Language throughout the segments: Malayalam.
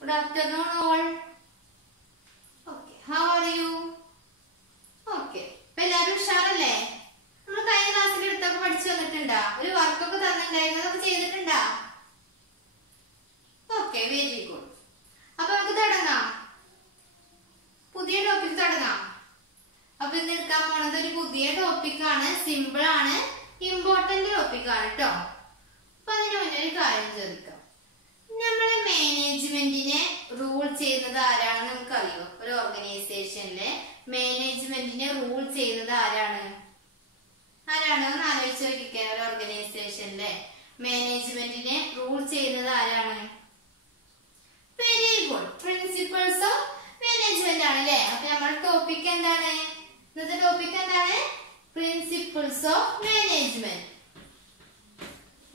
Good afternoon all. Okay, how are you? Okay. എല്ലാവരും ഉഷാറല്ലേ? നമ്മൾ കഴിഞ്ഞ ക്ലാസ്സിൽ എടുത്തൊക്കെ പഠിച്ചു വന്നിട്ടുണ്ടാ? ഒരു വർക്കൊക്കെ തന്നിട്ടുണ്ടായിരുന്നു, അതൊക്കെ ചെയ്തിട്ടുണ്ടാ? Okay, very good. അപ്പൊ നമുക്ക് തുടങ്ങാം. പുതിയ ടോപ്പിക് തുടങ്ങാം. അപ്പൊ ഇന്ന് എടുക്കാൻ പോണത് ഒരു പുതിയ ടോപ്പിക്കാണ്, സിമ്പിൾ ആണ്, ഇമ്പോർട്ടന്റ് ടോപ്പിക്കാണ് കേട്ടോ. അപ്പൊ അതിന് മുന്നേ ഒരു കാര്യം ചോദിക്കാം. നമ്മളെ മാനേജ്മെന്റിനെ റൂൾ ചെയ്യുന്നത് ആരാണെന്ന് നമുക്ക് അറിയോ? ഒരു ഓർഗനൈസേഷനിലെ മാനേജ്മെന്റിനെ റൂൾ ചെയ്യുന്നത് ആരാണ്? ആരാണെന്ന് ആലോചിച്ച് നോക്കിക്കാൻ. ഒരു ഓർഗനൈസേഷനിലെ മാനേജ്മെന്റിനെ റൂൾ ചെയ്യുന്നത് ആരാണ്? Very good, principles of management ആണ് അല്ലേ? അപ്പൊ നമ്മുടെ ടോപ്പിക് എന്താണ്? ഇന്നത്തെ ടോപ്പിക് എന്താണ്? Principles of management.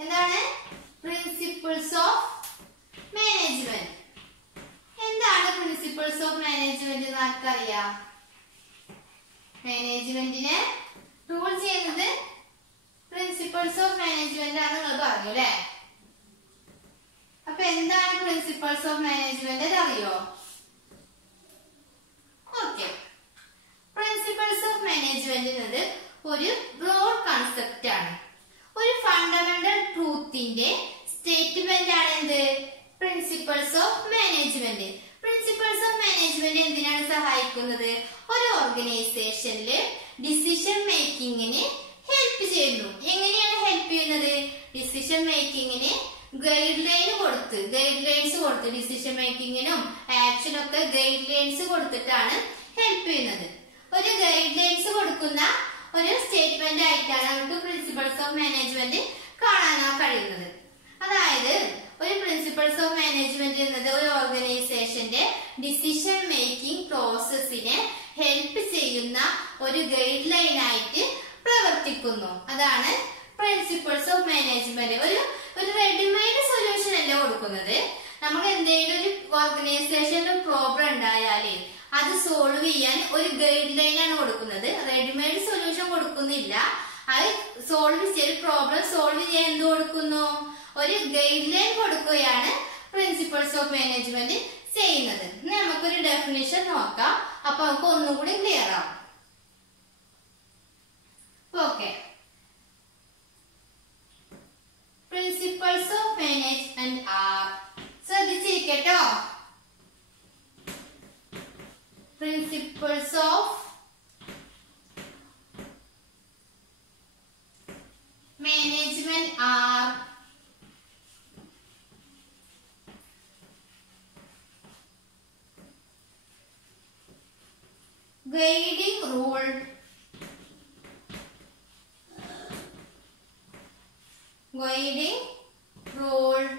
എന്താണ്? Principles of management. എന്താണ് പ്രിൻസിപ്പിൾസ് ഓഫ് മാനേജ്മെന്റ് എന്ന് ആർക്കറിയാം? മാനേജ്മെന്റിനെ റൂൾ ചെയ്യുന്നത് പ്രിൻസിപ്പിൾസ് ഓഫ് മാനേജ്മെന്റ് ആണ് നിങ്ങൾ പറഞ്ഞു അല്ലേ? അപ്പൊ എന്താണ് പ്രിൻസിപ്പിൾസ് ഓഫ് മാനേജ്മെന്റ് അറിയോ? ഓക്കെ, പ്രിൻസിപ്പിൾസ് ഓഫ് മാനേജ്മെന്റ് എന്നത് ഒരു ബ്രോഡ് കൺസെപ്റ്റ് ആണ്. ഒരു ഫണ്ടമെന്റൽ ട്രൂത്തിന്റെ സ്റ്റേറ്റ്മെന്റ് ആണ് എന്ത്? Principles of management. Principles of management എന്തിനാണ് സഹായിക്കുന്നത്? ഒരു ഓർഗനൈസേഷനില് ഡിസിഷൻ മേക്കിങ്ങിന് ഹെൽപ്പ് ചെയ്യുന്നു. എങ്ങനെയാണ് ഹെൽപ്പ് ചെയ്യുന്നത്? ഡിസിഷൻ മേക്കിങ്ങിന് ഗൈഡ് ലൈൻസ് കൊടുത്ത് ഡിസിഷൻ മേക്കിങ്ങിനും ആക്ഷനും ഒക്കെ ഗൈഡ് ലൈൻസ് കൊടുത്തിട്ടാണ് ഹെൽപ്പ് ചെയ്യുന്നത്. ഒരു ഗൈഡ് ലൈൻസ് കൊടുക്കുന്ന ഒരു സ്റ്റേറ്റ്മെന്റ് ആയിട്ടാണ് നമുക്ക് പ്രിൻസിപ്പിൾസ് ഓഫ് മാനേജ്മെന്റ് കാണാൻ കഴിയുന്നത്. അതായത് ഒരു പ്രിൻസിപ്പിൾസ് ഓഫ് മാനേജ്മെന്റ് എന്നത് ഒരു ഓർഗനൈസേഷന്റെ ഡിസിഷൻ മേക്കിംഗ് പ്രോസസ്സിനെ ഹെൽപ്പ് ചെയ്യുന്ന ഒരു ഗൈഡ് ലൈൻ ആയിട്ട് പ്രവർത്തിക്കുന്നു. അതാണ് പ്രിൻസിപ്പിൾസ് ഓഫ് മാനേജ്മെന്റ്. ഒരു റെഡിമെയ്ഡ് സൊല്യൂഷൻ അല്ല കൊടുക്കുന്നത്. നമുക്ക് എന്തെങ്കിലും ഒരു ഓർഗനൈസേഷനിൽ പ്രോബ്ലം ഉണ്ടായാല് അത് സോൾവ് ചെയ്യാൻ ഒരു ഗൈഡ് ലൈൻ ആണ് കൊടുക്കുന്നത്. റെഡിമെയ്ഡ് സൊല്യൂഷൻ കൊടുക്കുന്നില്ല. അത് പ്രോബ്ലം സോൾവ് ചെയ്യാൻ എന്ത് കൊടുക്കുന്നു? ഒരു ഗൈഡ് ലൈൻ കൊടുക്കുകയാണ് പ്രിൻസിപ്പിൾസ് ഓഫ് മാനേജ്മെന്റ് ചെയ്യുന്നത്. നമുക്കൊരു ഡെഫിനിഷൻ നോക്കാം. അപ്പൊ നമുക്ക് ഒന്നുകൂടി ക്ലിയർ ആവും. Okay, principles of management are, ശ്രദ്ധിച്ചിരിക്കട്ടോ, principles of management are guiding rule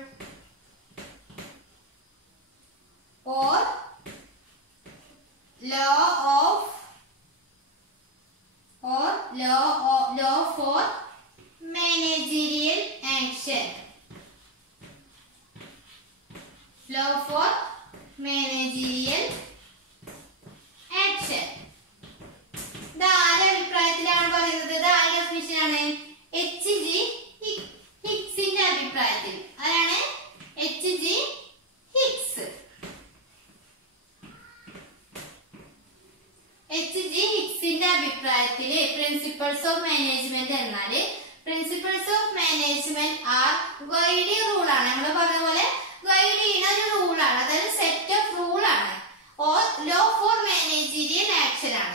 or law for managerial action. Law for managerial action. ഇത് ആരുടെ അഭിപ്രായത്തിലാണ് പറയുന്നത്? ഇത് ആരുടെ ഡെഫിനിഷൻ ആണ്? H.G. ഹിക്സിന്റെ അഭിപ്രായത്തിൽ. അതാണ് H.G. ഹിക്സ്. H.G. ഹിക്സിന്റെ അഭിപ്രായത്തില് പ്രിൻസിപ്പിൾസ് ഓഫ് മാനേജ്മെന്റ് എന്നാല് principles of management are guiding rule ആണ്. നമ്മൾ പറഞ്ഞ പോലെ ഗൈഡ് ചെയ്യുന്ന ഒരു റൂളാണ്. അതായത് സെറ്റ് ഓഫ് റൂൾ ആണ്. Or law for managerial action ആണ്.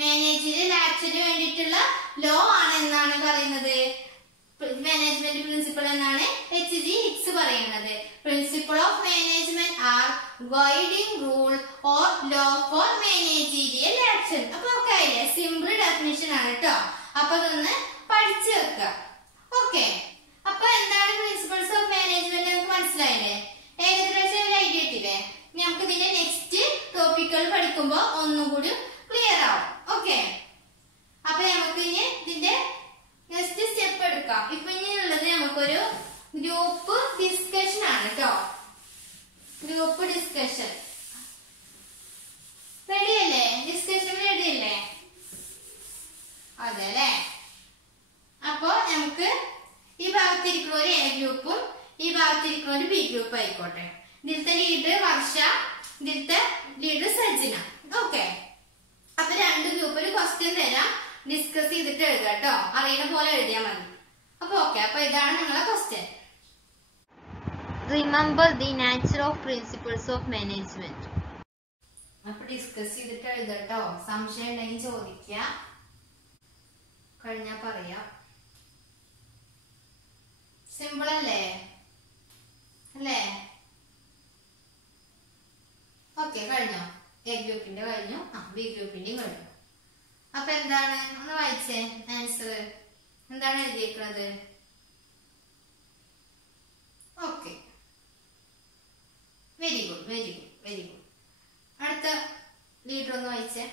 മാനേജീരിയൽ ആക്ഷന് വേണ്ടിയിട്ടുള്ള ലോ ആണ് എന്നാണ് പറയുന്നത് മാനേജ്മെന്റ് പ്രിൻസിപ്പിൾ എന്നാണ് H.G. ഹിക്സ് പറയുന്നത്. Principle of management are guiding rule or law for managerial action. അപ്പൊ ഒക്കെ ആയില്ലേ? സിമ്പിൾ ഡെഫിനിഷൻ ആണ് കേട്ടോ. അപ്പൊ അതൊന്ന് പഠിച്ചു വെക്കുക. ഓക്കെ, അപ്പൊ എന്താണ് പ്രിൻസിപ്പിൾസ് ഓഫ് മാനേജ്മെന്റ് നമുക്ക് മനസ്സിലായില്ലേ? ഏകദേശം ഒരു ഐഡിയ കിട്ടില്ലേ? നമുക്ക് ഇതിന്റെ നെക്സ്റ്റ് ടോപ്പിക്കുകൾ പഠിക്കുമ്പോ ഒന്നും കൂടി ക്ലിയർ ആവും. ഓക്കെ, അപ്പൊ നമുക്ക് ഇനി ഇതിന്റെ നെക്സ്റ്റ് സ്റ്റെപ്പ് എടുക്കാം. ഇപ്പൊ ഇനിയുള്ളത് നമുക്കൊരു ഗ്രൂപ്പ് ഡിസ്കഷൻ ആണ് കേട്ടോ. ഗ്രൂപ്പ് ഡിസ്കഷൻ റെഡിയല്ലേ? ഡിസ്കഷൻ റെഡിയല്ലേ? അതെ അല്ലേ? അപ്പൊ നമുക്ക് ഈ ഭാഗത്തിരിക്കുന്ന ഒരു എ ഗ്രൂപ്പും ഈ ഭാഗത്തിരിക്കുന്ന ഒരു ബി ഗ്രൂപ്പ് ആയിക്കോട്ടെ. ഇതിലത്തെ ലീഡർ വർഷ, ഇതിലത്തെ ലീഡർ സജ്ജന. ഓക്കെ, അപ്പൊ രണ്ട് ഗ്രൂപ്പിൽ ക്വസ്റ്റ്യൻ തരാം, ഡിസ്കസ് ചെയ്തിട്ട് എഴുതുക കേട്ടോ, അറിയുന്ന പോലെ എഴുതിയാൽ മതി. അപ്പൊ ഓക്കെ, അപ്പൊ ഇതാണ് നിങ്ങളെ question. Remember the nature of principles of management. അപ്പൊ ഡിസ്കസ് ചെയ്തിട്ട് എഴുതുക കേട്ടോ, സംശയം ഉണ്ടെങ്കിൽ ചോദിക്കുക, കഴിഞ്ഞാ പറയാ. സിമ്പിൾ അല്ലേ? അല്ലേ? ഓക്കെ, കഴിഞ്ഞോ? എ ഗ്രൂപ്പിന്റെ കഴിഞ്ഞു, ബി ഗ്രൂപ്പിന്റെയും കഴിഞ്ഞു. അപ്പൊ എന്താണ് ഒന്ന് വായിച്ചേ ആൻസർ എന്താണ് എഴുതിയേക്കുന്നത്? Okay, very good, very good, very good. അടുത്ത ലീഡർ ഒന്ന് വായിച്ചേ.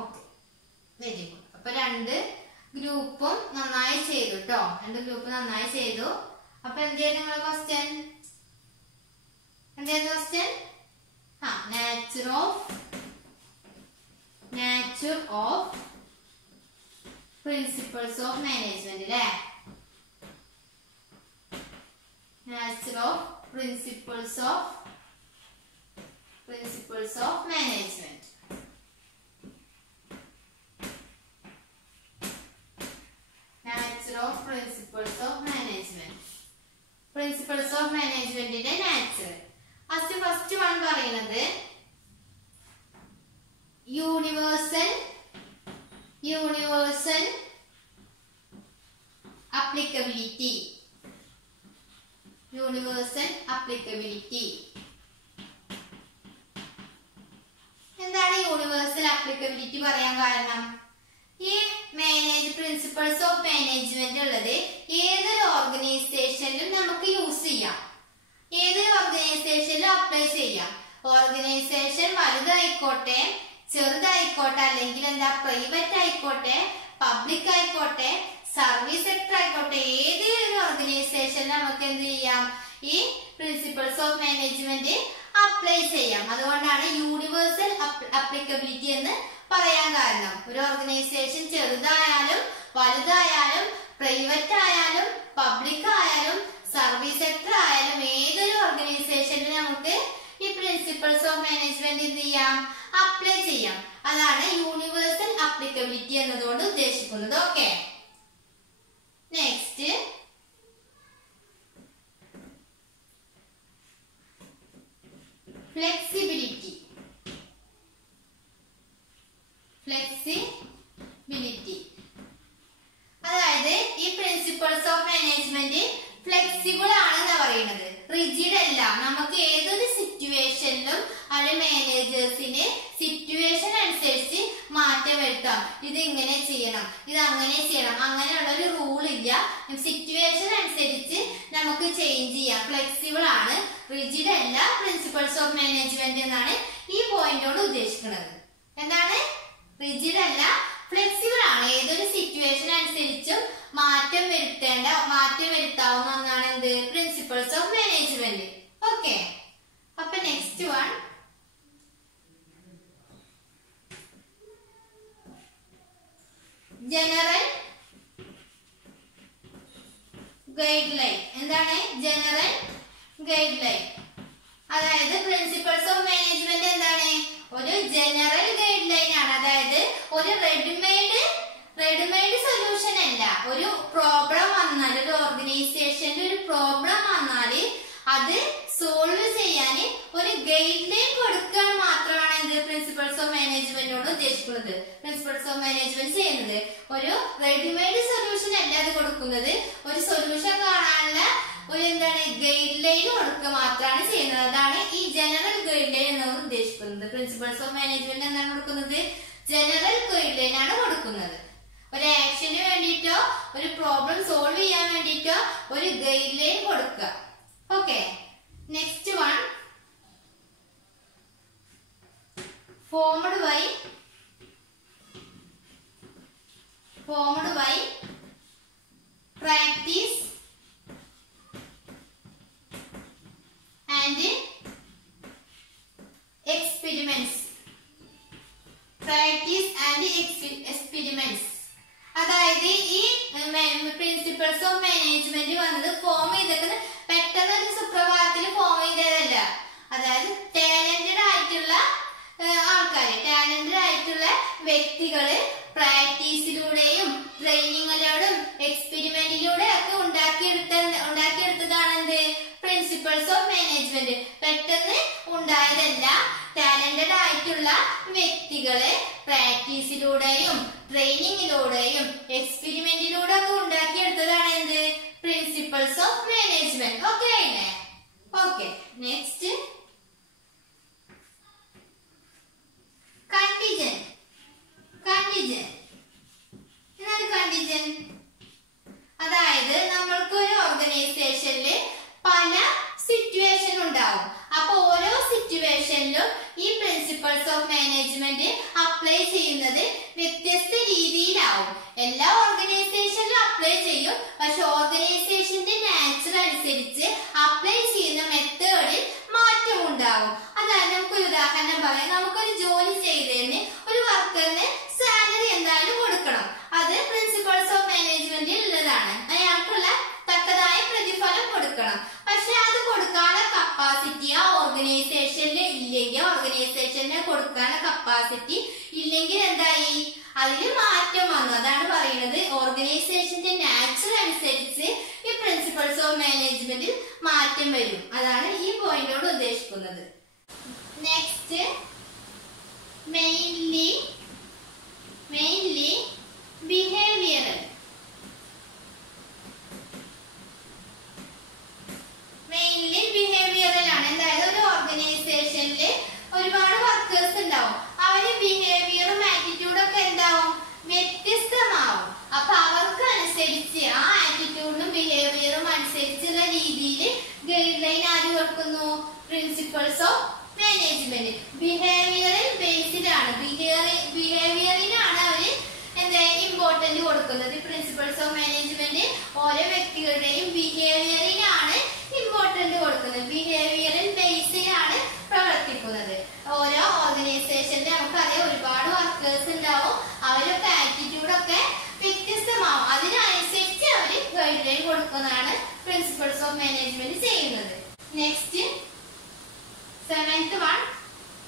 Okay, very good. അപ്പൊ രണ്ട് ഗ്രൂപ്പും നന്നായി ചെയ്തു കേട്ടോ, രണ്ട് ഗ്രൂപ്പ് നന്നായി ചെയ്തു. അപ്പൊ എന്തായിരുന്നു നിങ്ങളെ ക്വസ്റ്റ്യൻ? എന്തായിരുന്നു question? Nature of principles of management അല്ലേ? Nature of principles of management. Nature of principles of management. Principles of മാനേജ്മെന്റിന്റെ നാച്ചർ. ഫസ്റ്റ് വൺ പറയുന്നത് യൂണിവേഴ്സൽ applicability. Universal applicability. എന്താണ് യൂണിവേഴ്സൽ അപ്ലിക്കബിലിറ്റി പറയാൻ കാരണം? ഈ പ്രിൻസിപ്പിൾസ് ഓഫ് മാനേജ്മെന്റ് ഉള്ളത് ഏതൊരു ഓർഗനൈസേഷനിലും നമുക്ക് യൂസ് ചെയ്യാം, ഏതൊരു ഓർഗനൈസേഷനിലും അപ്ലൈ ചെയ്യാം. ഓർഗനൈസേഷൻ വലുതായിക്കോട്ടെ ചെറുതായിക്കോട്ടെ, അല്ലെങ്കിൽ എന്താ പ്രൈവറ്റ് ആയിക്കോട്ടെ പബ്ലിക് ആയിക്കോട്ടെ സർവീസ് സെക്ടർ ആയിക്കോട്ടെ, ഏതൊരു ഓർഗനൈസേഷനിൽ നമുക്ക് എന്ത് ചെയ്യാം? ഈ പ്രിൻസിപ്പിൾസ് ഓഫ് മാനേജ്മെന്റ് അപ്ലൈ ചെയ്യാം. അതുകൊണ്ടാണ് യൂണിവേഴ്സൽ അപ്ലിക്കബിലിറ്റി എന്ന് പറയാൻ കാരണം. ഒരു ഓർഗനൈസേഷൻ ചെറുതായാലും വലുതായാലും പ്രൈവറ്റ് ആയാലും പബ്ലിക് ആയാലും സർവീസ് സെക്ടർ ആയാലും ഏതൊരു ഓർഗനൈസേഷനിൽ നമുക്ക് ഈ പ്രിൻസിപ്പിൾസ് ഓഫ് മാനേജ്മെന്റ് എന്ത് ചെയ്യാം? അപ്ലൈ ചെയ്യാം. അതാണ് യൂണിവേഴ്സൽ അപ്ലിക്കബിലിറ്റി എന്നതുകൊണ്ട് ഉദ്ദേശിക്കുന്നത്. Okay, next flexibility. അതായത് ഈ പ്രിൻസിപ്പിൾസ് ഓഫ് മാനേജ്മെന്റ് ഫ്ലെക്സിബിൾ ആണെന്ന് പറയുന്നത്, റിജിഡ് അല്ല. നമുക്ക് ഏതൊരു സിറ്റുവേഷനിലും അവിടെ മാനേജേഴ്സിന് സിറ്റുവേഷൻ അനുസരിച്ച് മാറ്റം വരുത്താം. ഇത് ഇങ്ങനെ ചെയ്യണം, ഇത് അങ്ങനെ ചെയ്യണം, അങ്ങനെയുള്ള ഒരു റൂൾ ഇല്ല. സിറ്റുവേഷൻ അനുസരിച്ച് നമുക്ക് ചേഞ്ച് ചെയ്യാം. ഫ്ലെക്സിബിൾ ആണ്, റിജിഡ് അല്ല പ്രിൻസിപ്പിൾസ് ഓഫ് മാനേജ്മെന്റ് എന്നാണ് ഈ പോയിന്റോട് ഉദ്ദേശിക്കുന്നത്. എന്താണ്? റിജിഡ് അല്ല, ഫ്ലെക്സിബിൾ ആണ്. ഏതൊരു സിറ്റുവേഷൻ അനുസരിച്ചും മാറ്റം വരുത്താവുന്ന ഒന്നാണ് എന്ത്? Principles of management. ഓക്കെ, അപ്പൊ next one general guide line. എന്താണ് ജനറൽ ഗൈഡ് ലൈൻ? അതായത് പ്രിൻസിപ്പിൾസ് ഓഫ് മാനേജ്മെന്റ് എന്താണ്? ഒരു ജനറൽ ഗൈഡ് ലൈൻ ആണ്. അതായത് ഒരു റെഡിമെയ്ഡ് സൊല്യൂഷൻ അല്ല. ഒരു പ്രോബ്ലം വന്നാൽ, ഒരു ഓർഗനൈസേഷനിൽ ഒരു പ്രോബ്ലം വന്നാൽ അത് സോൾവ് ചെയ്യാൻ ഒരു ഗൈഡ് ലൈൻ കൊടുക്കാൻ മാത്രമാണ് എന്ത് പ്രിൻസിപ്പിൾസ് ഓഫ് മാനേജ്മെന്റിനോട് ഉദ്ദേശിക്കുന്നത്. പ്രിൻസിപ്പിൾസ് ഓഫ് മാനേജ്മെന്റ് ചെയ്യുന്നത് ഒരു റെഡിമെയ്ഡ് സൊല്യൂഷൻ അല്ല അത് കൊടുക്കുന്നത്. ഒരു സൊല്യൂഷൻ കാണാനുള്ള ഒരു എന്താണ് ഗൈഡ് ലൈൻ കൊടുക്കുക മാത്രമാണ് ചെയ്യുന്നത്. അതാണ് ഈ ജനറൽ ഗൈഡ് ലൈൻ എന്നാണ് ഉദ്ദേശിക്കുന്നത്. പ്രിൻസിപ്പിൾസ് ഓഫ് മാനേജ്മെന്റ് എന്താണ് കൊടുക്കുന്നത്? ജനറൽ ഗൈഡ് ലൈൻ ആണ് കൊടുക്കുന്നത്. ഒരു ആക്ഷന് വേണ്ടിയിട്ടോ ഒരു പ്രോബ്ലം സോൾവ് ചെയ്യാൻ വേണ്ടിയിട്ടോ ഒരു ഗൈഡ് ലൈൻ കൊടുക്കുക. Okay, next one formed by practice and experiments. അതായത് ഈ പ്രിൻസിപ്പിൾസ് ഓഫ് മാനേജ്മെന്റ് വന്നത് ഫോം ചെയ്തിട്ട് പെട്ടെന്ന് പ്രിൻസിപ്പൾസ് ഓഫ് മാനേജ്മെന്റ് പെട്ടെന്ന് ഉണ്ടായതല്ല. ടാലന്റഡ് ആയിട്ടുള്ള വ്യക്തികളെ പ്രാക്ടീസിലൂടെയും ട്രെയിനിങ്ങിലൂടെയും എക്സ്പെരിമെന്റിലൂടെ ഒക്കെ ഉണ്ടാക്കിയെടുത്തതാണ് എന്ത് പ്രിൻസിപ്പൾസ് ഓഫ് മാനേജ്മെന്റ്. ഓക്കെ അല്ലേ? Okay, next contingent. എന്താണ് കണ്ടിജന്റ്? അതായത് നമ്മൾക്ക് ഒരു ഓർഗനൈസേഷനിൽ പല സിറ്റുവേഷൻ ഉണ്ടാവും. അപ്പൊ ഓരോ സിറ്റുവേഷനിലും ഈ പ്രിൻസിപ്പൾസ് ഓഫ് മാനേജ്മെന്റ് അപ്ലൈ ചെയ്യുന്നത് വ്യത്യസ്ത രീതിയിലാവും. എല്ലാ ഓർഗനൈസേഷനിലും അപ്ലൈ ചെയ്യും, പക്ഷെ ഓർഗനൈസേഷന്റെ നാച്ചർ അനുസരിച്ച് അപ്ലൈ ചെയ്യുന്ന മെത്തേഡിൽ മാറ്റം ഉണ്ടാവും. അതായത് നമുക്കൊരു ഉദാഹരണം പറയാം. നമുക്കൊരു ജോലി ചെയ്തതിന് ഒരു വർക്കറിന് സാലറി എന്തായാലും കൊടുക്കണം. അത് പ്രിൻസിപ്പൾസ് ഓഫ് മാനേജ്മെന്റിൽ ഉള്ളതാണ്. അയാൾക്കുള്ള തക്കതായ പ്രതിഫലം കൊടുക്കണം. പക്ഷെ അത് കൊടുക്കാനുള്ള കപ്പാസിറ്റി ആ ഓർഗനൈസേഷനിൽ ഇല്ലെങ്കിൽ, ഓർഗനൈസേഷന് കൊടുക്കാനുള്ള കപ്പാസിറ്റി ഇല്ലെങ്കിൽ എന്തായി? അതിൽ മാറ്റം വന്നു. അതാണ് പറയുന്നത് ഓർഗനൈസേഷന്റെ നാച്ചർ അനുസരിച്ച് ഈ പ്രിൻസിപ്പൾസ് ഓഫ് മാനേജ്മെന്റിൽ മാറ്റം വരും. അതാണ് ഈ പോയിന്റോട് ഉദ്ദേശിക്കുന്നത്. Next mainly behavioural. Mainly behavioural ആണ്. അതായത് ഒരു ഓർഗനൈസേഷനിൽ ഒരുപാട് വർക്കേഴ്സ് ഉണ്ടാവും. അവരുടെ ബിഹേവിയറും ആറ്റിറ്റ്യൂഡും ഒക്കെ എന്താവും? വ്യത്യസ്തമാവും. അപ്പൊ അവർക്ക് അനുസരിച്ച് ആ ആറ്റിറ്റ്യൂഡും ബിഹേവിയറും അനുസരിച്ചുള്ള രീതിയിൽ ഗൈഡ് ലൈൻ ആര് കൊടുക്കുന്നു? Principles of management. Behavioural based ആണ്. ബിഹേവിയറിനാണ് അവര് ഇമ്പോർട്ടന്റ് കൊടുക്കുന്നത്. പ്രിൻസിപ്പൾസ് ഓഫ് മാനേജ്മെന്റ് ഓരോ വ്യക്തികളുടെയും ബിഹേവിയറിനാണ് ഇമ്പോർട്ടന്റ് കൊടുക്കുന്നത്. ബിഹേവിയറൽ ബേസിലാണ് പ്രവർത്തിക്കുന്നത്. ഓരോ ഓർഗനൈസേഷനിൽ നമുക്കറിയാം ഒരുപാട് വർക്കേഴ്സ് ഉണ്ടാവും. അവരൊക്കെ ആറ്റിറ്റ്യൂഡൊക്കെ വ്യത്യസ്തമാവും. അതിനനുസരിച്ച് അവര് ഗൈഡ് ലൈൻ കൊടുക്കുന്നതാണ് പ്രിൻസിപ്പൾസ് ഓഫ് മാനേജ്മെന്റ് ചെയ്യുന്നത്. Next 7th one,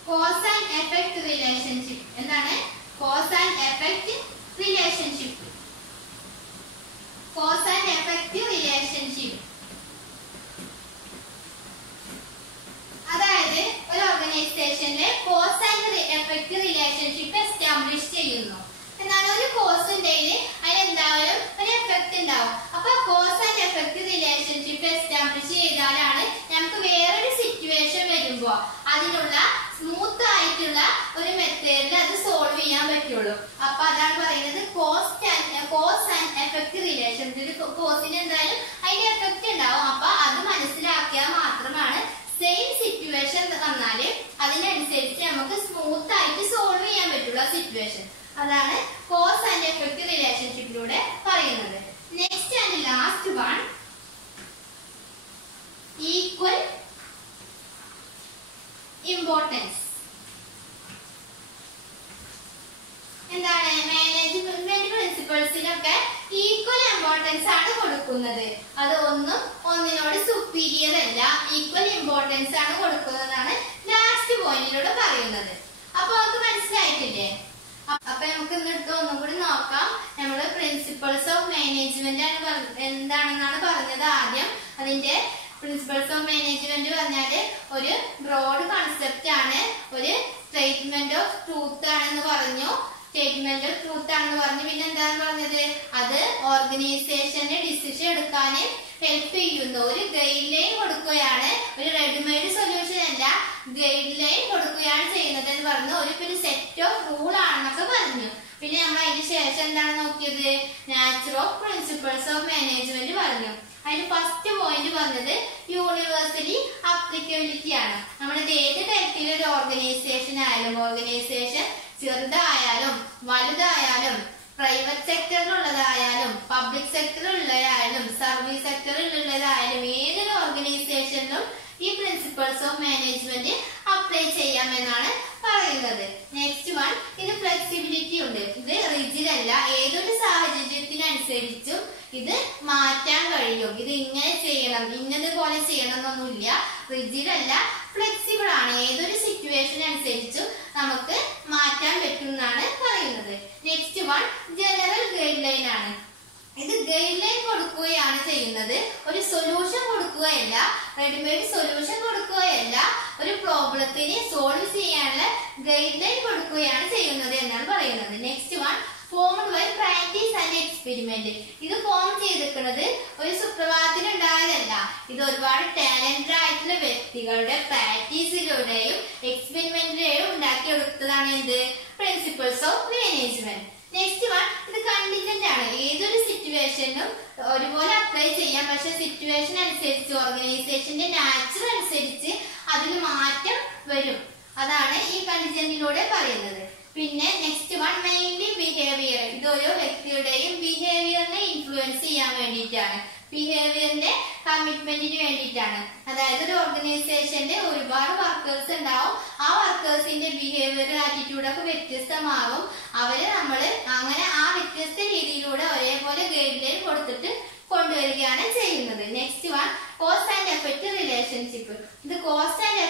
cause and effect relationship. എന്താണ് cause and effect relationship? Cause and effect relationship അതായത് ഒരു ഓർഗനൈസേഷനിലെ cause and effect relationship establish ചെയ്യുന്നു. എന്താണ്? ഒരു കോസ് ഉണ്ടെങ്കിൽ അതിനെന്തായാലും ഒരു എഫക്ട് ഉണ്ടാവും. അപ്പൊ cos and effect relationship establish ചെയ്താലാണ് നമുക്ക് വേറൊരു സിറ്റുവേഷൻ വരുമ്പോ അതിനുള്ള സ്മൂത്ത് ആയിട്ടുള്ള ഒരു മെത്തേഡിൽ അത് സോൾവ് ചെയ്യാൻ പറ്റുള്ളൂ. അപ്പൊ അതാണ് പറയുന്നത് കോസ് ആൻഡ് എഫക്ട് റിലേഷൻഷിപ്പ്. കോസിന് എന്തായാലും അതിന്റെ എഫക്ട് ഉണ്ടാവും. അപ്പൊ അത് മനസ്സിലാക്കിയാൽ മാത്രമാണ് സെയിം സിറ്റുവേഷൻ വന്നാല് അതിനനുസരിച്ച് നമുക്ക് സ്മൂത്ത് ആയിട്ട് സോൾവ് ചെയ്യാൻ പറ്റുള്ളൂ ആ സിറ്റുവേഷൻ. അതാണ് കോസ് ആൻഡ് എഫക്ട് റിലേഷൻഷിപ്പിലൂടെ പറയുന്നത്. Next and last one, equal importance. എന്താണ്? മാനേജ്മെന്റ് പ്രിൻസിപ്പൾസിനൊക്കെ ഈക്വൽ ഇമ്പോർട്ടൻസ് ആണ് കൊടുക്കുന്നത്. അത് ഒന്നിനോട് സുപ്പീരിയർ അല്ല, ഈക്വൽ ഇമ്പോർട്ടൻസ് ആണ് കൊടുക്കുന്നതാണ് ലാസ്റ്റ് പോയിന്റിലൂടെ പറയുന്നത്. അപ്പൊ നമുക്ക് മനസ്സിലായിട്ടില്ലേ? അപ്പൊ നമുക്ക് ഇന്നിട്ട് ഒന്നും കൂടി നോക്കാം. നമ്മള് പ്രിൻസിപ്പൾസ് ഓഫ് മാനേജ്മെന്റ് എന്താണെന്നാണ് പറഞ്ഞത് ആദ്യം. അതിന്റെ പ്രിൻസിപ്പൾസ് ഓഫ് മാനേജ്മെന്റ് പറഞ്ഞാല് ഒരു ബ്രോഡ് കൺസെപ്റ്റ് ആണ്. ഒരു സ്റ്റേറ്റ്മെന്റ് ഓഫ് ട്രൂത്ത് ആണെന്ന് പറഞ്ഞു. സ്റ്റേറ്റ്മെന്റ് ഓഫ് ട്രൂത്ത് ആണെന്ന് പറഞ്ഞു. പിന്നെ എന്താന്ന് പറഞ്ഞത്? അത് ഓർഗനൈസേഷന് ഡിസിഷൻ എടുക്കാൻ ഹെൽപ്പ് ചെയ്യുന്നു. ഒരു ഗൈഡ് ലൈൻ കൊടുക്കുകയാണ്. ഒരു റെഡിമെയ്ഡ് സൊല്യൂഷൻ അല്ല, ഗൈഡ് ലൈൻ കൊടുക്കുകയാണ് ചെയ്യുന്നത് എന്ന് പറഞ്ഞു. ഒരു സെറ്റ് ഓഫ് റൂൾ ആണെന്നൊക്കെ പറഞ്ഞു. പിന്നെ നമ്മൾ അതിന് ശേഷം എന്താണ് നോക്കിയത്? Nature of principles of management പറഞ്ഞു. അതിന് ഫസ്റ്റ് പോയിന്റ് പറഞ്ഞത് യൂണിവേഴ്സലി അപ്ലിക്കബിലിറ്റി ആണ്. നമ്മുടെ ഏത് തരത്തിലൊരു ഓർഗനൈസേഷൻ ആയാലും, ഓർഗനൈസേഷൻ ചെറുതായാലും വലുതായാലും, പ്രൈവറ്റ് സെക്ടറിലുള്ളതായാലും പബ്ലിക് സെക്ടറിലുള്ളതായാലും സർവീസ് സെക്ടറിലുള്ളതായാലും ഏതൊരു ഓർഗനൈസേഷനിലും ഈ പ്രിൻസിപ്പൾസ് ഓഫ് മാനേജ്മെന്റ് അപ്ലൈ ചെയ്യാമെന്നാണ് പറയുന്നത്. നെക്സ്റ്റ് വൺ, ഇത് ഫ്ലെക്സിബിലിറ്റി ഉണ്ട്. ഇത് റിജിഡ് അല്ല. ഏതൊരു സാഹചര്യത്തിനനുസരിച്ചും ഇത് മാറ്റാൻ കഴിയും. ഇത് ഇങ്ങനെ ചെയ്യണം, ഇന്നതുപോലെ ചെയ്യണം എന്നൊന്നുമില്ല. റിജിഡ് അല്ല, ഫ്ലെക്സിബിൾ ആണ്. ഏതൊരു സിറ്റുവേഷൻ അനുസരിച്ചും നമുക്ക് മാറ്റാൻ പറ്റും എന്നാണ് പറയുന്നത്. Next one, general guideline ആണ്. ഇത് ഗൈഡ് ലൈൻ കൊടുക്കുകയാണ് ചെയ്യുന്നത്. ഒരു സൊല്യൂഷൻ കൊടുക്കുകയല്ല, റെഡിമെയ്ഡ് സൊല്യൂഷൻ കൊടുക്കുകയല്ല, ഒരു പ്രോബ്ലത്തിന് സോൾവ് ചെയ്യാനുള്ള ഗൈഡ് ലൈൻ കൊടുക്കുകയാണ് ചെയ്യുന്നത് എന്നാണ് പറയുന്നത്. Next one, formed by practice and experiment. ഇത് ഫോം ചെയ്തിരിക്കുന്നത് ഒരു സുപ്രഭാതത്തിൽ ഉണ്ടായതല്ല. ഇത് ഒരുപാട് ടാലന്റഡ് ആയിട്ടുള്ള വ്യക്തികളുടെ പ്രാക്ടീസിലൂടെയും എക്സ്പെരിമെന്റിലൂടെയും ഉണ്ടാക്കിയെടുത്തതാണ് എന്ത്, principles of management. Next one, ഇത് കണ്ടിജന്റ് ആണ്. ഏതൊരു സിറ്റുവേഷനും ഒരുപോലെ അപ്ലൈ ചെയ്യാം, പക്ഷെ സിറ്റുവേഷൻ അനുസരിച്ച് ഓർഗനൈസേഷന്റെ നാച്ചർ അനുസരിച്ച് അതിന് മാറ്റം വരും. അതാണ് ഈ കണ്ടിജന്റിലൂടെ പറയുന്നത്. പിന്നെ നെക്സ്റ്റ് വൺ, മെയിൻലി ബിഹേവിയർ. ഇത് ഓരോ വ്യക്തിയുടെയും ബിഹേവിയറിനെ ഇൻഫ്ലുവൻസ് ചെയ്യാൻ വേണ്ടിയിട്ടാണ്, ബിഹേവിയറിന്റെ കമ്മിറ്റ്മെന്റിന് വേണ്ടിയിട്ടാണ്. അതായത് ഒരു ഓർഗനൈസേഷനിൽ ഒരുപാട് വർക്കേഴ്സ് ഉണ്ടാവും. ആ വർക്കേഴ്സിന്റെ ബിഹേവിയർ, ആറ്റിറ്റ്യൂഡ് ഒക്കെ വ്യത്യസ്തമാകും. അവര് നമ്മള് അങ്ങനെ ആ വ്യത്യസ്ത രീതിയിലൂടെ ഒരേപോലെ ഗൈഡ് ലൈൻ കൊടുത്തിട്ട് കൊണ്ടുവരികയാണ് ചെയ്യുന്നത്. Next one, cause and effect relationship. ഇത് cause and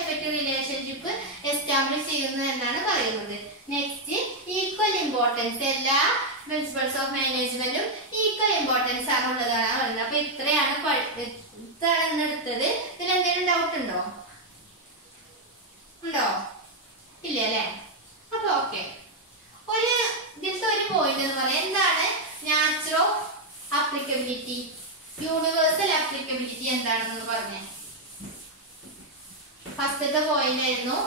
effect relationship establish ചെയ്യുന്നു എന്നാണ് പറയുന്നത്. Next, equal importance. എല്ലാ പ്രിൻസിപ്പൾസ് ഓഫ് മാനേജ്മെന്റും ഈക്വൽ ഇമ്പോർട്ടൻസ് ആണ് ഉള്ളതാണ് പറയുന്നത്. അപ്പൊ ഇത്രയാണ് എടുത്തത്. ഇതിൽ എന്തെങ്കിലും ഡൗട്ട് ഉണ്ടോ? ഇല്ല അല്ലെ? അപ്പൊ ഓക്കെ, ഇതിലത്തെ ഒരു പോയിന്റ് എന്ന് പറയാം. എന്താണ് nature of applicability, universal applicability എന്താണെന്ന് പറഞ്ഞേ. ഫസ്റ്റത്തെ പോയിന്റ് ആയിരുന്നു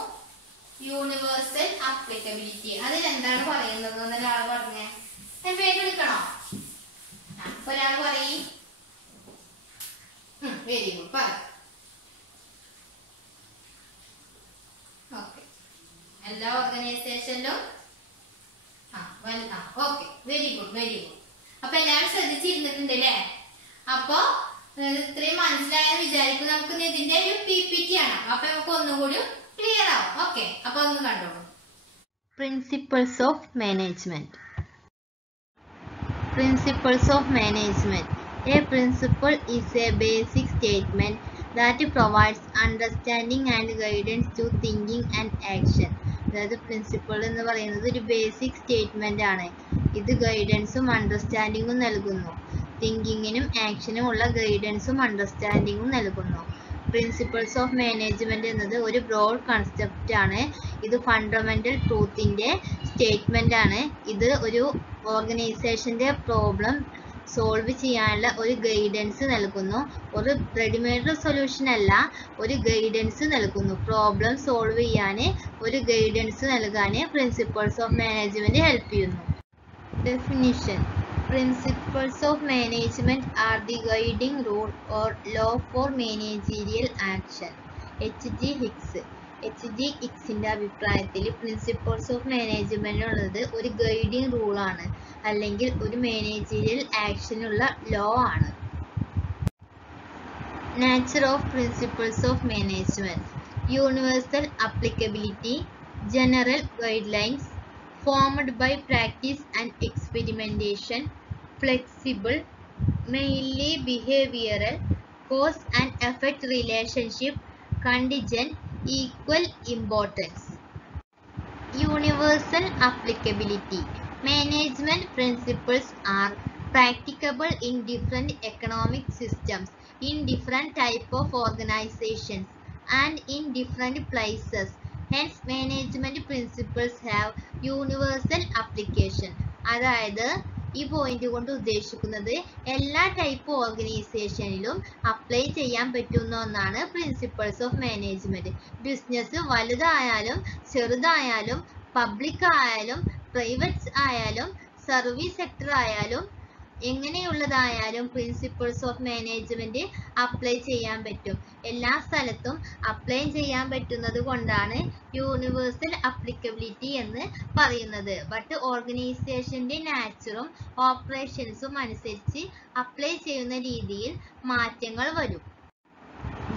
യൂണിവേഴ്സൽ അപ്ലിക്കബിലിറ്റി. അതിലെന്താണ് പറയുന്നത് എന്നൊരാൾ പറഞ്ഞേ. ഞാൻ പേര് വിളിക്കണോ? ഒരാൾ പറയും. വെരി ഗുഡ്, പറ. ഓക്കെ, എല്ലാ ഓർഗനൈസേഷനിലും okay, very good, very good. അപ്പൊ എല്ലാവരും ശ്രദ്ധിച്ചിരുന്നിട്ടുണ്ട് അല്ലേ? അപ്പൊ ഇത്രയും മനസ്സിലായെന്ന് വിചാരിക്കും. നമുക്ക് ഇതിന്റെ ഒരു PPT ആണ്. അപ്പൊ നമുക്ക് ഒന്നുകൂടി ക്ലിയർ ആവും. ഓക്കെ, അപ്പൊ ഒന്ന് കണ്ടോളൂ. Principles of management. Principles of management. A principle is a basic statement that provides understanding and guidance to thinking and action. അതായത് പ്രിൻസിപ്പിൾ എന്ന് പറയുന്നത് ഒരു ബേസിക് സ്റ്റേറ്റ്മെന്റ് ആണ്. ഇത് ഗൈഡൻസും അണ്ടർസ്റ്റാൻഡിങ്ങും നൽകുന്നു. തിങ്കിങ്ങിനും ആക്ഷനും ഉള്ള ഗൈഡൻസും അണ്ടർസ്റ്റാൻഡിങ്ങും നൽകുന്നു. പ്രിൻസിപ്പിൾസ് ഓഫ് മാനേജ്മെന്റ് എന്നത് ഒരു ബ്രോഡ് കൺസെപ്റ്റ് ആണ്. ഇത് ഫണ്ടമെന്റൽ ട്രൂത്തിന്റെ സ്റ്റേറ്റ്മെന്റ് ആണ്. ഇത് ഒരു ഓർഗനൈസേഷന്റെ പ്രോബ്ലം സോൾവ് ചെയ്യാനുള്ള ഒരു ഗൈഡൻസ് നൽകുന്നു. ഒരു റെഡിമെയ്ഡ് സൊല്യൂഷൻ അല്ല, ഒരു ഗൈഡൻസ് നൽകുന്നു. പ്രോബ്ലം സോൾവ് ചെയ്യാൻ ഒരു ഗൈഡൻസ് നൽകാൻ പ്രിൻസിപ്പിൾസ് ഓഫ് മാനേജ്മെന്റ് ഹെൽപ്പ് ചെയ്യുന്നു. Definition. Principles of management are the guiding rule or law for managerial action. H.G. ഹിക്സിന്റെ അഭിപ്രായത്തിൽ പ്രിൻസിപ്പിൾസ് ഓഫ് മാനേജ്മെന്റ് ഉള്ളത് ഒരു ഗൈഡിംഗ് റൂൾ ആണ്, അല്ലെങ്കിൽ ഒരു മാനേജീരിയൽ ആക്ഷനുള്ള ലോ ആണ്. Nature of principles of management. Universal applicability, general guidelines, formed by practice and experimentation, flexible, mainly behavioral, cause and effect relationship, contingent, equal importance. Universal applicability. Management principles are practicable in different economic systems, in different type of organizations, and in different places. Hence, management principles have universal application. അതായത് ഈ പോയിന്റ് കൊണ്ട് ഉദ്ദേശിക്കുന്നത് എല്ലാ ടൈപ്പ് ഓർഗനൈസേഷനിലും അപ്ലൈ ചെയ്യാൻ പറ്റുന്ന ഒന്നാണ് പ്രിൻസിപ്പിൾസ് ഓഫ് മാനേജ്മെന്റ്. ബിസിനസ് വലുതായാലും ചെറുതായാലും പബ്ലിക് ആയാലും പ്രൈവറ്റ് ആയാലും സർവീസ് സെക്ടർ ആയാലും എങ്ങനെയുള്ളതായാലും പ്രിൻസിപ്പിൾസ് ഓഫ് മാനേജ്മെന്റ് അപ്ലൈ ചെയ്യാൻ പറ്റും. എല്ലാ സ്ഥലത്തും അപ്ലൈ ചെയ്യാൻ പറ്റുന്നത് കൊണ്ടാണ് യൂണിവേഴ്സൽ അപ്ലിക്കബിലിറ്റി എന്ന് പറയുന്നത്. ബട്ട് ഓർഗനൈസേഷന്റെ നാച്ചറും ഓപ്പറേഷൻസും അനുസരിച്ച് അപ്ലൈ ചെയ്യുന്ന രീതിയിൽ മാറ്റങ്ങൾ വരും.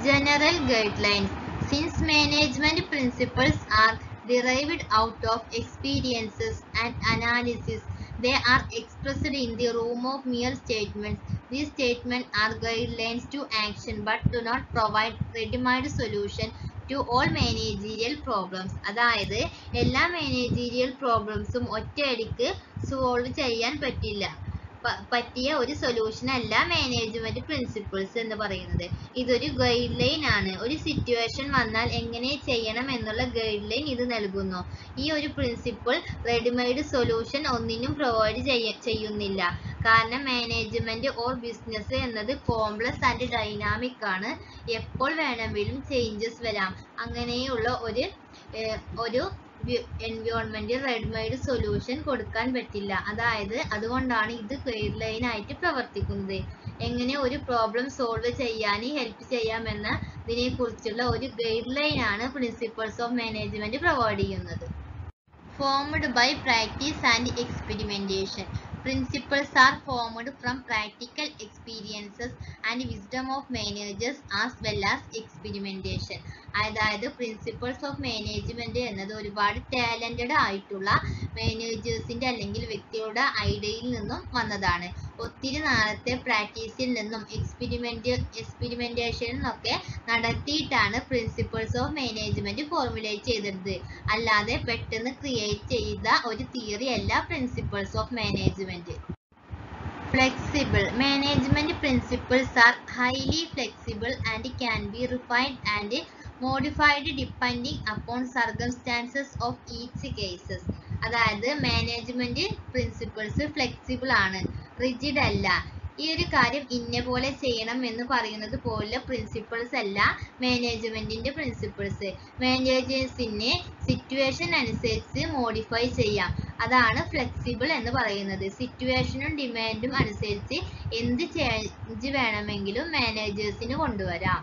General guide lines. Since management principles are derived out of experiences and analysis, they are expressed in the form of mere statements. These statements are guidelines to action but do not provide ready-made solution to all managerial problems. അതായത് എല്ലാ മാനേജീരിയൽ പ്രോബ്ലംസും ഒറ്റയടിക്ക് സോൾവ് ചെയ്യാൻ പറ്റില്ല. പറ്റിയ ഒരു സൊല്യൂഷൻ അല്ല മാനേജ്മെന്റ് പ്രിൻസിപ്പിൾസ് എന്ന് പറയുന്നത്. ഇതൊരു ഗൈഡ് ലൈൻ ആണ്. ഒരു സിറ്റുവേഷൻ വന്നാൽ എങ്ങനെ ചെയ്യണം എന്നുള്ള ഗൈഡ് ലൈൻ ഇത് നൽകുന്നു. ഈ ഒരു പ്രിൻസിപ്പിൾ റെഡിമെയ്ഡ് സൊല്യൂഷൻ ഒന്നിനും പ്രൊവൈഡ് ചെയ്യുന്നില്ല. കാരണം മാനേജ്മെന്റ് ഓർ ബിസിനസ് എന്നത് കോംപ്ലക്സ് ആൻഡ് ഡൈനാമിക് ആണ്. എപ്പോൾ വേണമെങ്കിലും ചേഞ്ചസ് വരാം. അങ്ങനെയുള്ള ഒരു എൻവയോൺമെന്റ് റെഡിമെയ്ഡ് സൊല്യൂഷൻ കൊടുക്കാൻ പറ്റില്ല. അതുകൊണ്ടാണ് ഇത് ഗൈഡ് ലൈൻ ആയിട്ട് പ്രവർത്തിക്കുന്നത്. എങ്ങനെ ഒരു പ്രോബ്ലം സോൾവ് ചെയ്യാൻ ഹെൽപ്പ് ചെയ്യാമെന്നതിനെ കുറിച്ചുള്ള ഒരു ഗൈഡ് ലൈൻ ആണ് പ്രിൻസിപ്പിൾസ് ഓഫ് മാനേജ്മെന്റ് പ്രൊവൈഡ് ചെയ്യുന്നത്. Formed by practice and experimentation. Principles are formed from practical experiences and wisdom of managers as well as experimentation. അതായത് പ്രിൻസിപ്പിൾസ് ഓഫ് മാനേജ്മെന്റ് എന്നത് ഒരുപാട് ടാലന്റഡ് ആയിട്ടുള്ള മാനേജേഴ്സിന്റെ അല്ലെങ്കിൽ വ്യക്തികളുടെ ഐഡിയയിൽ നിന്നും വന്നതാണ്. ഒത്തിരി നാളത്തെ പ്രാക്ടീസിൽ നിന്നും എക്സ്പെരിമെന്റേഷനിൽ നിന്നൊക്കെ നടത്തിയിട്ടാണ് പ്രിൻസിപ്പിൾസ് ഓഫ് മാനേജ്മെന്റ് ഫോർമുലേറ്റ് ചെയ്തത്. അല്ലാതെ പെട്ടെന്ന് ക്രിയേറ്റ് ചെയ്ത ഒരു തിയറി അല്ല principles of management. Flexible. Management principles are highly flexible and can be refined and modified depending upon circumstances of each cases. അതായത് മാനേജ്മെന്റ് പ്രിൻസിപ്പിൾസ് ഫ്ലെക്സിബിൾ ആണ്, റിജിഡ് അല്ല. ഈ ഒരു കാര്യം ഇന്ന പോലെ ചെയ്യണം എന്ന് പറയുന്നത് പോലെ പ്രിൻസിപ്പിൾസ് അല്ല മാനേജ്മെന്റിന്റെ പ്രിൻസിപ്പിൾസ്. മാനേജേഴ്സിന് സിറ്റുവേഷൻ അനുസരിച്ച് മോഡിഫൈ ചെയ്യാം. അതാണ് ഫ്ലെക്സിബിൾ എന്ന് പറയുന്നത്. സിറ്റുവേഷനും ഡിമാൻഡും അനുസരിച്ച് എന്ത് ചേഞ്ച് വേണമെങ്കിലും മാനേജേഴ്സിന് കൊണ്ടുവരാം.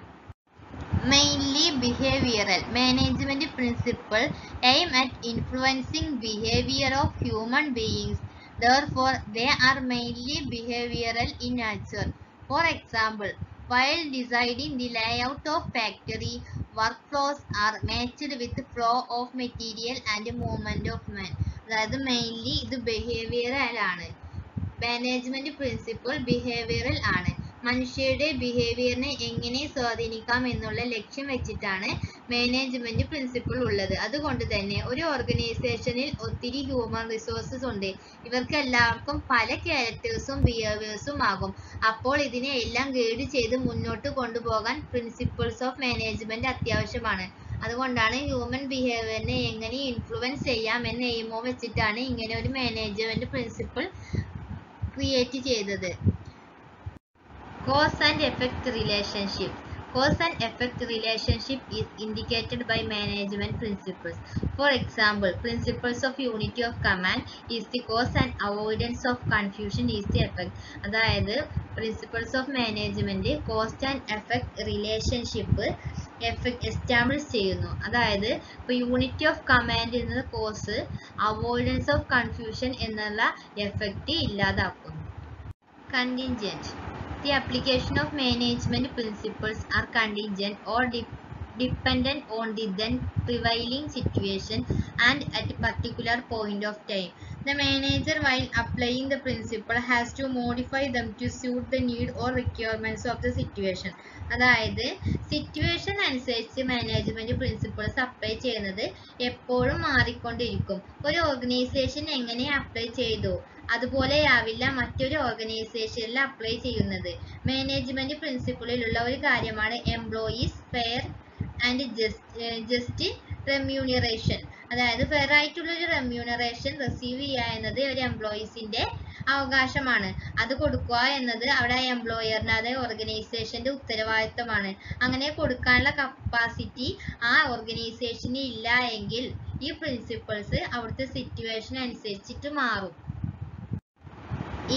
Mainly behavioral. Management principles aim at influencing behavior of human beings. Therefore, they are mainly behavioral in nature. For example, while deciding the layout of factory, workflows are matched with the flow of material and movement of man. അതായത് മെയിൻലി ഇത് ബിഹേവിയറൽ ആണ്. മാനേജ്മെന്റ് പ്രിൻസിപ്പിൾ ബിഹേവിയറൽ ആണ്. മനുഷ്യരുടെ ബിഹേവിയറിനെ എങ്ങനെ സ്വാധീനിക്കാം എന്നുള്ള ലക്ഷ്യം വെച്ചിട്ടാണ് മാനേജ്മെന്റ് പ്രിൻസിപ്പിൾ ഉള്ളത്. അതുകൊണ്ട് തന്നെ ഒരു ഓർഗനൈസേഷനിൽ ഒത്തിരി ഹ്യൂമൻ റിസോഴ്സസ് ഉണ്ട്. ഇവർക്ക് എല്ലാവർക്കും പല ക്യാരക്ടേഴ്സും ബിഹേവിയേഴ്സും ആകും. അപ്പോൾ ഇതിനെ എല്ലാം ഗൈഡ് ചെയ്ത് മുന്നോട്ട് കൊണ്ടുപോകാൻ പ്രിൻസിപ്പിൾസ് ഓഫ് മാനേജ്മെന്റ് അത്യാവശ്യമാണ്. അതുകൊണ്ടാണ് ഹ്യൂമൻ ബിഹേവിയറിനെ എങ്ങനെ ഇൻഫ്ലുവൻസ് ചെയ്യാം എന്ന എയിമോ വെച്ചിട്ടാണ് ഇങ്ങനെ ഒരു മാനേജ്മെന്റ് പ്രിൻസിപ്പിൾ ക്രിയേറ്റ് ചെയ്തത്. Cause and effect relationship. Cause and effect relationship is indicated by management principles. For example, principles of unity of command is the cause and avoidance of confusion is the effect. അതായത് principles of management cause and effect relationship establish ചെയ്യുന്നു. അതായത് ഇപ്പോൾ യൂണിറ്റി ഓഫ് കമാൻഡ് എന്നത് കോസ്, അവോയ്ഡൻസ് ഓഫ് കൺഫ്യൂഷൻ എന്നുള്ള എഫക്റ്റ് ഇല്ലാതാക്കുന്നു. Contingent. The application of management principles are contingent or dependent on the then prevailing situation and at a particular point of time. The manager, while applying the principle, has to modify them to suit the need or requirements of the situation. അതായത് സിറ്റുവേഷൻ അനുസരിച്ച് മാനേജ്മെന്റ് പ്രിൻസിപ്പിൾസ് അപ്ലൈ ചെയ്യുന്നത് എപ്പോഴും മാറിക്കൊണ്ടിരിക്കും. ഒരു ഓർഗനൈസേഷൻ എങ്ങനെ അപ്ലൈ ചെയ്തു അതുപോലെയാവില്ല മറ്റൊരു ഓർഗനൈസേഷനിൽ അപ്ലൈ ചെയ്യുന്നത്. മാനേജ്മെന്റ് പ്രിൻസിപ്പിളിലുള്ള ഒരു കാര്യമാണ് employees fair and just remuneration. അതായത് ഫെയർ ആയിട്ടുള്ള ഒരു റെമ്യൂണറേഷൻ റിസീവ് ചെയ്യുക എന്നത് ഒരു എംപ്ലോയീസിന്റെ അവകാശമാണ്. അത് കൊടുക്കുക എന്നത് അവിടെ എംപ്ലോയറിന്, അതായത് ഓർഗനൈസേഷന്റെ ഉത്തരവാദിത്തമാണ്. അങ്ങനെ കൊടുക്കാനുള്ള കപ്പാസിറ്റി ആ ഓർഗനൈസേഷന് ഇല്ല എങ്കിൽ ഈ പ്രിൻസിപ്പിൾസ് അവിടുത്തെ സിറ്റുവേഷൻ അനുസരിച്ചിട്ട് മാറും.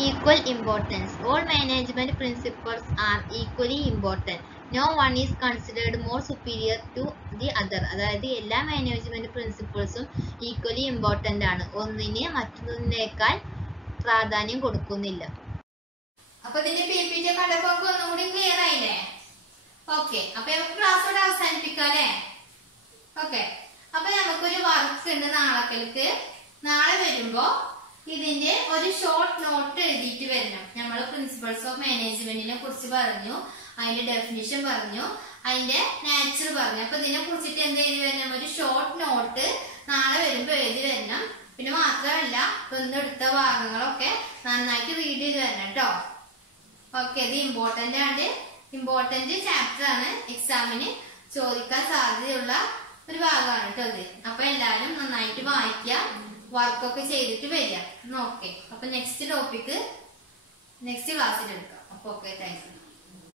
Equal importance. All management principles are equally important. No one is considered more superior to the other. അതായത് എല്ലാ മാനേജ്മെന്റ് പ്രിൻസിപ്പിൾസും ഈക്വലി ഇമ്പോർട്ടന്റ് ആണ്. ഒന്നിന് മറ്റൊന്നിനേക്കാൾ പ്രാധാന്യം കൊടുക്കുന്നില്ല. അപ്പൊ ഇതിന്റെ PPT കണ്ടപ്പോ ഒന്നുകൂടി ക്ലിയർ ആയില്ലേ? ഓക്കെ, അപ്പൊ നമുക്ക് ക്ലാസ് ഇവിടെ അവസാനിപ്പിക്കാം അല്ലേ? ഓക്കെ, അപ്പൊ നമുക്കൊരു വർക്ക് ഉണ്ട് നാളേക്ക്. നാളെ വരുമ്പോ ഇതിന്റെ ഒരു ഷോർട്ട് നോട്ട് എഴുതിയിട്ട് വരണം. നമ്മൾ പ്രിൻസിപ്പിൾസ് ഓഫ് മാനേജ്മെന്റിനെ കുറിച്ച് പറഞ്ഞു, അതിന്റെ ഡെഫിനിഷൻ പറഞ്ഞു, അതിന്റെ നാച്ചർ പറഞ്ഞു. അപ്പൊ ഇതിനെ കുറിച്ചിട്ട് എന്ത് എഴുതി വരണം? ഒരു ഷോർട്ട് നോട്ട് നാളെ വരുമ്പോ എഴുതി വരണം. പിന്നെ മാത്രമല്ല എടുത്ത ഭാഗങ്ങളൊക്കെ നന്നായിട്ട് റീഡ് ചെയ്ത് തരണം കേട്ടോ. ഓക്കെ, ഇത് ഇമ്പോർട്ടന്റ് ചാപ്റ്റർ ആണ്. എക്സാമിന് ചോദിക്കാൻ സാധ്യതയുള്ള ഒരു ഭാഗമാണ് കേട്ടോ ഇത്. അപ്പൊ എല്ലാവരും നന്നായിട്ട് വായിക്കുക, വർക്കൊക്കെ ചെയ്തിട്ട് വരിക. ഓക്കെ, അപ്പൊ നെക്സ്റ്റ് ടോപ്പിക്ക് നെക്സ്റ്റ് ക്ലാസ്സിൽ എടുക്കാം. അപ്പൊ ഓക്കെ, താങ്ക് യു.